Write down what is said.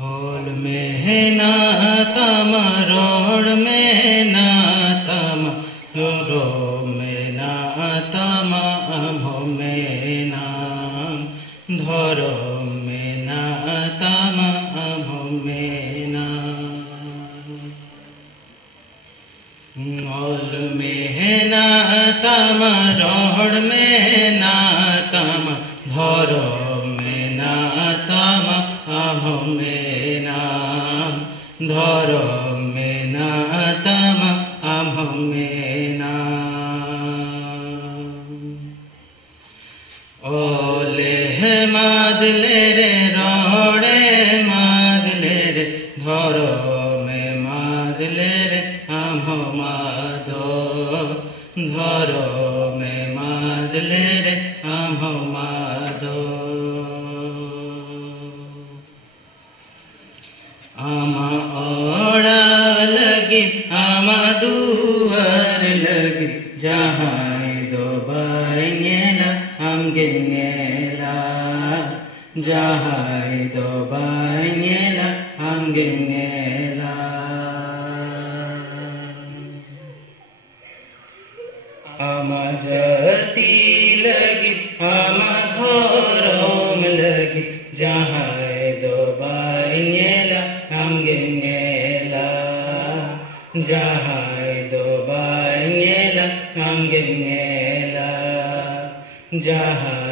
whole में ना तम रोड में ना तम रो में ना तम अमो में ना धरो में ना तम अमो में ना होल में ना तम रोड में ना तम धरो में ना तम अमो में ना धरो में ना तम अमो में ना ओले मादले रे रोड़े मादले रे धरो में मादले रे अमो मादो धरो में मादले रे अमो मादो आमा ओड़ा लगी आमा दुआर लगी जहाँ दो बाइला हम गिनेला जहाँ दो बाइला हम गिनेला आमा जती लगी आमा घरों लगी जहाँ दो बाइला हम गिनेला जहाँ दो बाइला हम गिनेला जहाँ